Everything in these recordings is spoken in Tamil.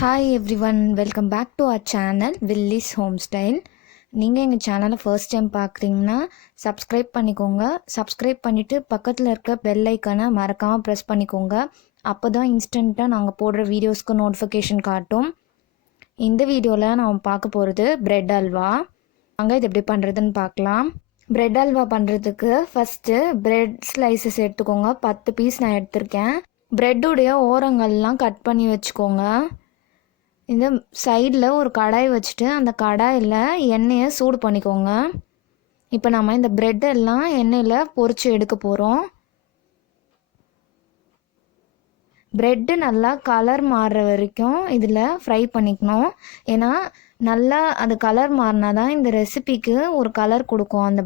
Hi everyone, welcome back to our channel Willis home style. நீங்கள் எங்கள் சேனலை ஃபர்ஸ்ட் டைம் பார்க்குறீங்கன்னா சப்ஸ்கிரைப் பண்ணிக்கோங்க. சப்ஸ்கிரைப் பண்ணிவிட்டு பக்கத்தில் இருக்க பெல் ஐக்கானை மறக்காமல் ப்ரெஸ் பண்ணிக்கோங்க. அப்போ தான் இன்ஸ்டண்ட்டாக நாங்கள் போடுற வீடியோஸ்க்கு நோட்டிஃபிகேஷன் காட்டும். இந்த வீடியோவில் நாம் பார்க்க போகிறது பிரெட் அல்வா. நாங்கள் இது எப்படி பண்ணுறதுன்னு பார்க்கலாம். பிரெட் அல்வா பண்ணுறதுக்கு ஃபஸ்ட்டு பிரெட் ஸ்லைசஸ் எடுத்துக்கோங்க. 10 பீஸ் நான் எடுத்திருக்கேன். ப்ரெட்டுடைய ஓரங்கள்லாம் கட் பண்ணி வச்சுக்கோங்க. இந்த சைடில் ஒரு கடாய் வச்சுட்டு அந்த கடாயில் எண்ணெயை சூடு பண்ணிக்கோங்க. இப்போ நம்ம இந்த ப்ரெட்டெல்லாம் எண்ணெயில் பொரித்து எடுக்க போகிறோம். ப்ரெட்டு நல்லா கலர் மாறுற வரைக்கும் இதில் ஃப்ரை பண்ணிக்கணும். ஏன்னா நல்லா அது கலர் மாறினா தான் இந்த ரெசிபிக்கு ஒரு கலர் கொடுக்கும் அந்த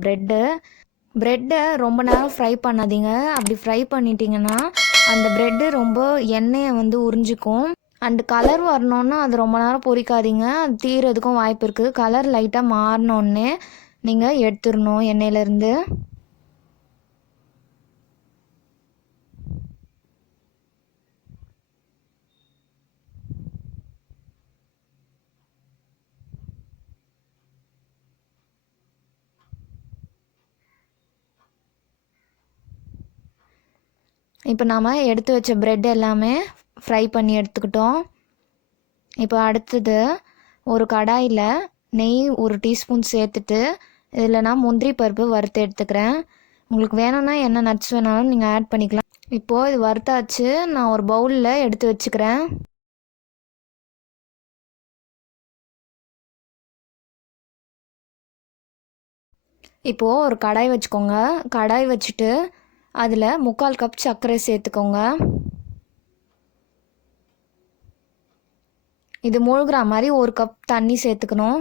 ப்ரெட்டை ரொம்ப நேரம் ஃப்ரை பண்ணாதீங்க. அப்படி ஃப்ரை பண்ணிட்டீங்கன்னா அந்த ப்ரெட்டு ரொம்ப எண்ணெயை உறிஞ்சிக்கும். அண்டு கலர் வரணுன்னா அது ரொம்ப நேரம் பொரிக்காதீங்க, அது தீரதுக்கும் வாய்ப்பு இருக்குது. கலர் லைட்டாக மாறினோடனே நீங்கள் எடுத்துடணும் எண்ணெயிலேருந்து. இப்போ நாம் எடுத்து வச்ச ப்ரெட் எல்லாமே ஃப்ரை பண்ணி எடுத்துக்கிட்டோம். இப்போ அடுத்தது ஒரு கடாயில் நெய் 1 டீஸ்பூன் சேர்த்துட்டு இதில் நான் முந்திரி பருப்பு வறுத்து எடுத்துக்கிறேன். உங்களுக்கு வேணும்னா என்ன நட்ஸ் வேணாலும் நீங்கள் ஆட் பண்ணிக்கலாம். இப்போது இது வறுத்தாச்சு, நான் ஒரு பவுலில் எடுத்து வச்சுக்கிறேன். இப்போது ஒரு கடாய் வச்சுக்கோங்க. கடாய் வச்சுட்டு அதில் 3/4 கப் சர்க்கரை சேர்த்துக்கோங்க. இது மூழ்கிற மாதிரி 1 கப் தண்ணி சேர்த்துக்கணும்.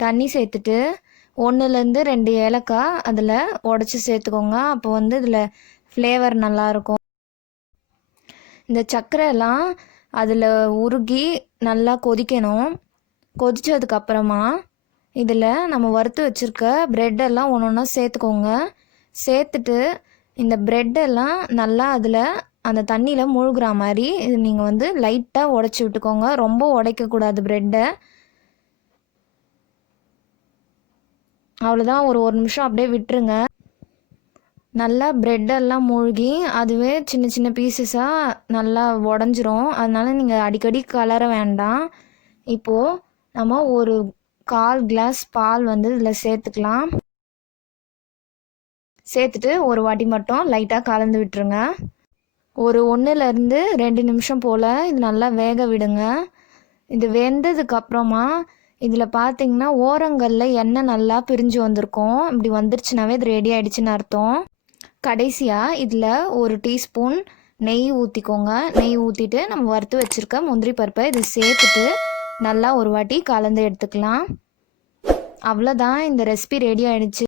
தண்ணி சேர்த்துட்டு 1லேருந்து 2 ஏலக்காய் அதில் உடச்சி சேர்த்துக்கோங்க. அப்போ இதில் ஃப்ளேவர் நல்லாயிருக்கும். இந்த சர்க்கரைலாம் அதில் உருகி நல்லா கொதிக்கணும். கொதித்ததுக்கப்புறமா இதில் நம்ம வறுத்து வச்சுருக்க ப்ரெட்டெல்லாம் ஒன்று ஒன்றா சேர்த்துக்கோங்க. சேர்த்துட்டு இந்த ப்ரெட்டெல்லாம் நல்லா அதில் அந்த தண்ணியில் மூழ்கிற மாதிரி இது நீங்கள் லைட்டாக உடச்சி விட்டுக்கோங்க. ரொம்ப உடைக்கக்கூடாது ப்ரெட்டை. அவ்வளோதான், ஒரு நிமிஷம் அப்படியே விட்டுருங்க. நல்லா ப்ரெட்டெல்லாம் மூழ்கி அதுவே சின்ன சின்ன பீசஸாக நல்லா உடஞ்சிரும். அதனால நீங்கள் அடிக்கடி கலர வேண்டாம். இப்போது நம்ம ஒரு 1/4 கிளாஸ் பால் இதில் சேர்த்துக்கலாம். சேர்த்துட்டு ஒரு வாட்டி மட்டும் லைட்டாக கலந்து விட்டுருங்க. ஒரு 1லேருந்து 2 நிமிஷம் போல் இது நல்லா வேக விடுங்க. இது வெந்ததுக்கப்புறமா இதில் பார்த்தீங்கன்னா ஓரங்களில் எண்ணெய் நல்லா பிரிஞ்சு வந்திருக்கும். இப்படி வந்துருச்சுனாவே இது ரெடி ஆகிடுச்சின்னு அர்த்தம். கடைசியாக இதில் 1 டீஸ்பூன் நெய் ஊற்றிக்கோங்க. நெய் ஊற்றிட்டு நம்ம வறுத்து வச்சுருக்க முந்திரி பருப்பை இது சேர்த்துட்டு நல்லா ஒரு வாட்டி கலந்து எடுத்துக்கலாம். அவ்வளோதான், இந்த ரெசிபி ரெடி ஆகிடுச்சு.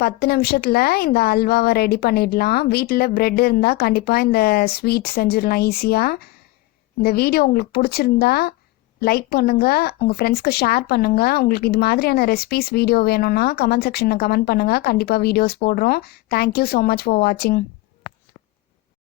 10 நிமிஷத்தில் இந்த அல்வாவை ரெடி பண்ணிடலாம். வீட்டில் ப்ரெட் இருந்தால் கண்டிப்பாக இந்த ஸ்வீட் செஞ்சிடலாம் ஈஸியாக. இந்த வீடியோ உங்களுக்கு பிடிச்சிருந்தா லைக் பண்ணுங்கள், உங்கள் ஃப்ரெண்ட்ஸ்க்கு ஷேர் பண்ணுங்கள். உங்களுக்கு இது மாதிரியான ரெசிபிஸ் வீடியோ வேணும்னா கமெண்ட் செக்ஷனில் கமெண்ட் பண்ணுங்கள். கண்டிப்பாக வீடியோஸ் போடுறோம். தேங்க்யூ ஸோ மச் ஃபார் வாட்சிங்.